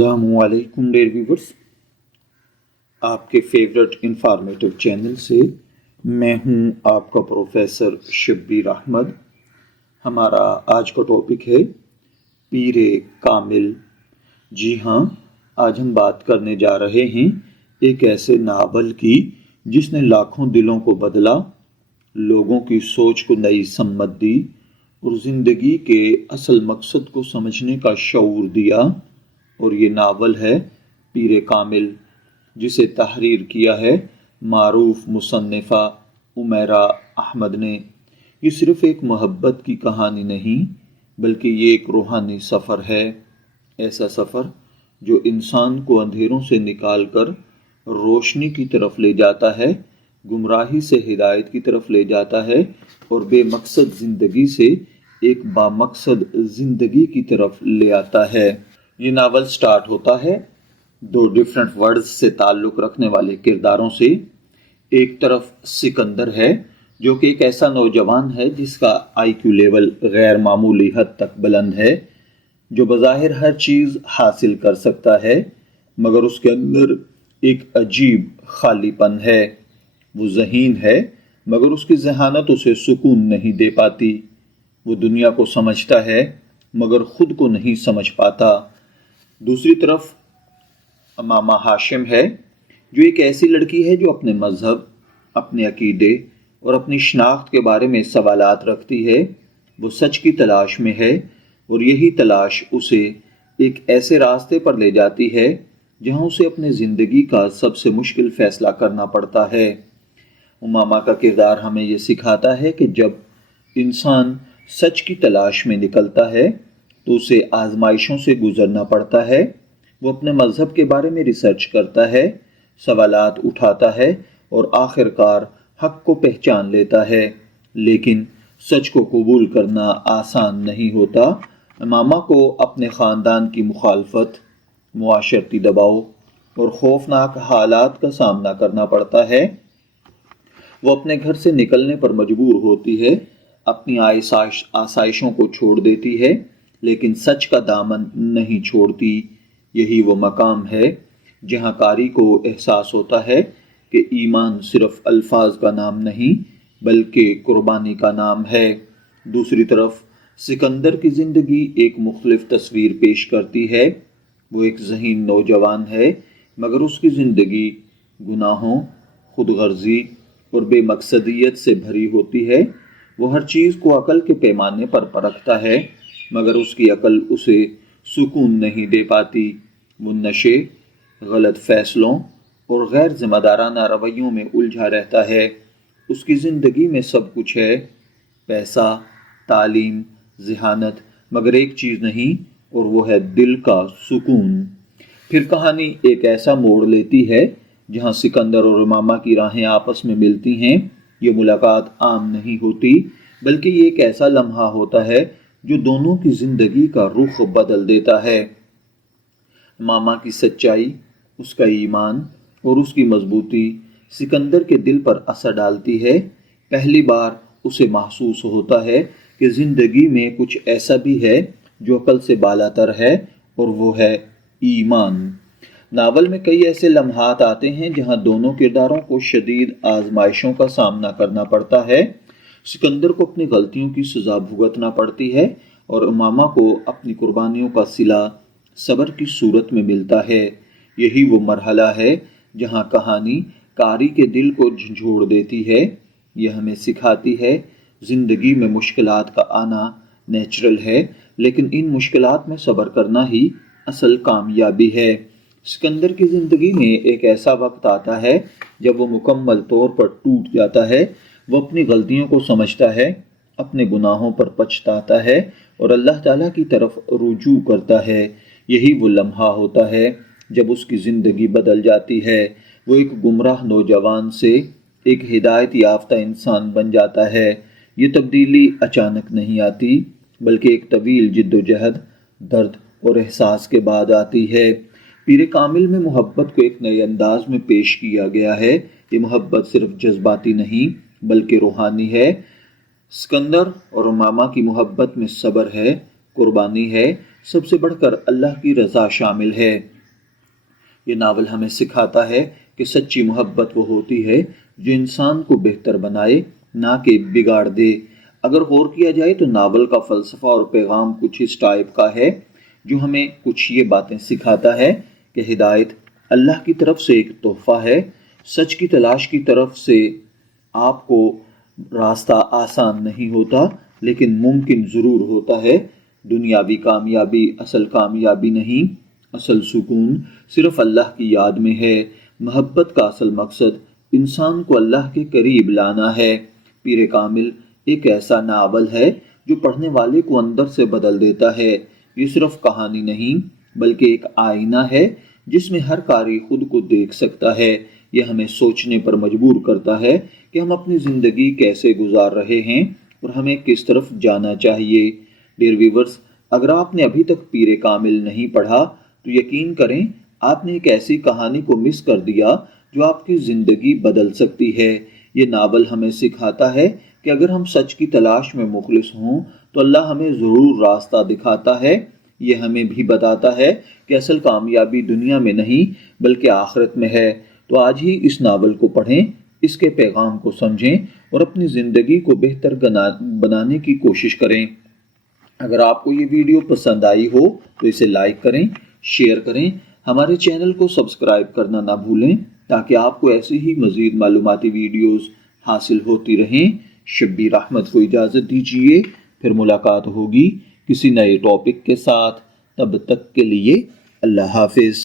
السلام علیکم dear viewers, آپ کے فیورٹ انفارمیٹو چینل سے میں ہوں آپ کا پروفیسر شبیر احمد۔ ہمارا آج کا ٹاپک ہے پیر کامل۔ جی ہاں، آج ہم بات کرنے جا رہے ہیں ایک ایسے ناول کی جس نے لاکھوں دلوں کو بدلا، لوگوں کی سوچ کو نئی سمت دی اور زندگی کے اصل مقصد کو سمجھنے کا شعور دیا، اور یہ ناول ہے پیر کامل، جسے تحریر کیا ہے معروف مصنفہ عمیرہ احمد نے۔ یہ صرف ایک محبت کی کہانی نہیں بلکہ یہ ایک روحانی سفر ہے، ایسا سفر جو انسان کو اندھیروں سے نکال کر روشنی کی طرف لے جاتا ہے، گمراہی سے ہدایت کی طرف لے جاتا ہے اور بے مقصد زندگی سے ایک بامقصد زندگی کی طرف لے آتا ہے۔ یہ ناول سٹارٹ ہوتا ہے دو ڈیفرنٹ ورڈز سے تعلق رکھنے والے کرداروں سے۔ ایک طرف سکندر ہے جو کہ ایک ایسا نوجوان ہے جس کا آئی کیو لیول غیر معمولی حد تک بلند ہے، جو بظاہر ہر چیز حاصل کر سکتا ہے مگر اس کے اندر ایک عجیب خالی پن ہے۔ وہ ذہین ہے مگر اس کی ذہانت اسے سکون نہیں دے پاتی۔ وہ دنیا کو سمجھتا ہے مگر خود کو نہیں سمجھ پاتا۔ دوسری طرف امامہ ہاشم ہے جو ایک ایسی لڑکی ہے جو اپنے مذہب، اپنے عقیدے اور اپنی شناخت کے بارے میں سوالات رکھتی ہے۔ وہ سچ کی تلاش میں ہے اور یہی تلاش اسے ایک ایسے راستے پر لے جاتی ہے جہاں اسے اپنے زندگی کا سب سے مشکل فیصلہ کرنا پڑتا ہے۔ امامہ کا کردار ہمیں یہ سکھاتا ہے کہ جب انسان سچ کی تلاش میں نکلتا ہے تو اسے آزمائشوں سے گزرنا پڑتا ہے۔ وہ اپنے مذہب کے بارے میں ریسرچ کرتا ہے، سوالات اٹھاتا ہے اور آخر کار حق کو پہچان لیتا ہے، لیکن سچ کو قبول کرنا آسان نہیں ہوتا۔ امامہ کو اپنے خاندان کی مخالفت، معاشرتی دباؤ اور خوفناک حالات کا سامنا کرنا پڑتا ہے۔ وہ اپنے گھر سے نکلنے پر مجبور ہوتی ہے، اپنی آسائشوں کو چھوڑ دیتی ہے لیکن سچ کا دامن نہیں چھوڑتی۔ یہی وہ مقام ہے جہاں قاری کو احساس ہوتا ہے کہ ایمان صرف الفاظ کا نام نہیں بلکہ قربانی کا نام ہے۔ دوسری طرف سکندر کی زندگی ایک مختلف تصویر پیش کرتی ہے۔ وہ ایک ذہین نوجوان ہے مگر اس کی زندگی گناہوں، خود غرضی اور بے مقصدیت سے بھری ہوتی ہے۔ وہ ہر چیز کو عقل کے پیمانے پر پرکھتا ہے مگر اس کی عقل اسے سکون نہیں دے پاتی۔ وہ نشے، غلط فیصلوں اور غیر ذمہ دارانہ رویوں میں الجھا رہتا ہے۔ اس کی زندگی میں سب کچھ ہے، پیسہ، تعلیم، ذہانت، مگر ایک چیز نہیں اور وہ ہے دل کا سکون۔ پھر کہانی ایک ایسا موڑ لیتی ہے جہاں سکندر اور امامہ کی راہیں آپس میں ملتی ہیں۔ یہ ملاقات عام نہیں ہوتی بلکہ یہ ایک ایسا لمحہ ہوتا ہے جو دونوں کی زندگی کا رخ بدل دیتا ہے۔ امامہ کی سچائی، اس کا ایمان اور اس کی مضبوطی سکندر کے دل پر اثر ڈالتی ہے۔ پہلی بار اسے محسوس ہوتا ہے کہ زندگی میں کچھ ایسا بھی ہے جو عقل سے بالاتر ہے اور وہ ہے ایمان۔ ناول میں کئی ایسے لمحات آتے ہیں جہاں دونوں کرداروں کو شدید آزمائشوں کا سامنا کرنا پڑتا ہے۔ سکندر کو اپنی غلطیوں کی سزا بھگتنا پڑتی ہے اور امامہ کو اپنی قربانیوں کا صلہ صبر کی صورت میں ملتا ہے۔ یہی وہ مرحلہ ہے جہاں کہانی قاری کے دل کو جھنجھوڑ دیتی ہے۔ یہ ہمیں سکھاتی ہے زندگی میں مشکلات کا آنا نیچرل ہے لیکن ان مشکلات میں صبر کرنا ہی اصل کامیابی ہے۔ سکندر کی زندگی میں ایک ایسا وقت آتا ہے جب وہ مکمل طور پر ٹوٹ جاتا ہے۔ وہ اپنی غلطیوں کو سمجھتا ہے، اپنے گناہوں پر پچھتاتا ہے اور اللہ تعالیٰ کی طرف رجوع کرتا ہے۔ یہی وہ لمحہ ہوتا ہے جب اس کی زندگی بدل جاتی ہے۔ وہ ایک گمراہ نوجوان سے ایک ہدایت یافتہ انسان بن جاتا ہے۔ یہ تبدیلی اچانک نہیں آتی بلکہ ایک طویل جد و جہد، درد اور احساس کے بعد آتی ہے۔ پیر کامل میں محبت کو ایک نئے انداز میں پیش کیا گیا ہے۔ یہ محبت صرف جذباتی نہیں بلکہ روحانی ہے۔ سکندر اور امامہ کی محبت میں صبر ہے قربانی ہے، سب سے بڑھ کر اللہ کی رضا شامل ہے۔ یہ ناول ہمیں سکھاتا ہے کہ سچی محبت وہ ہوتی ہے جو انسان کو بہتر بنائے، نہ کہ بگاڑ دے۔ اگر غور کیا جائے تو ناول کا فلسفہ اور پیغام کچھ اس ٹائپ کا ہے جو ہمیں کچھ یہ باتیں سکھاتا ہے کہ ہدایت اللہ کی طرف سے ایک تحفہ ہے۔ سچ کی تلاش کی طرف سے آپ کو راستہ آسان نہیں ہوتا، لیکن ممکن ضرور ہوتا ہے۔ دنیاوی کامیابی اصل کامیابی نہیں، اصل سکون صرف اللہ کی یاد میں ہے۔ محبت کا اصل مقصد انسان کو اللہ کے قریب لانا ہے۔ پیر کامل ایک ایسا ناول ہے جو پڑھنے والے کو اندر سے بدل دیتا ہے۔ یہ صرف کہانی نہیں بلکہ ایک آئینہ ہے جس میں ہر قاری خود کو دیکھ سکتا ہے۔ یہ ہمیں سوچنے پر مجبور کرتا ہے کہ ہم اپنی زندگی کیسے گزار رہے ہیں اور ہمیں کس طرف جانا چاہیے۔ ڈیئر ویورز، اگر آپ نے ابھی تک پیر کامل نہیں پڑھا تو یقین کریں آپ نے ایک ایسی کہانی کو مس کر دیا جو آپ کی زندگی بدل سکتی ہے۔ یہ ناول ہمیں سکھاتا ہے کہ اگر ہم سچ کی تلاش میں مخلص ہوں تو اللہ ہمیں ضرور راستہ دکھاتا ہے۔ یہ ہمیں بھی بتاتا ہے کہ اصل کامیابی دنیا میں نہیں بلکہ آخرت میں ہے۔ تو آج ہی اس ناول کو پڑھیں، اس کے پیغام کو سمجھیں اور اپنی زندگی کو بہتر بنانے کی کوشش کریں۔ اگر آپ کو یہ ویڈیو پسند آئی ہو تو اسے لائک کریں، شیئر کریں، ہمارے چینل کو سبسکرائب کرنا نہ بھولیں تاکہ آپ کو ایسی ہی مزید معلوماتی ویڈیوز حاصل ہوتی رہیں۔ شبیر احمد کو اجازت دیجیے، پھر ملاقات ہوگی کسی نئے ٹاپک کے ساتھ۔ تب تک کے لیے اللہ حافظ۔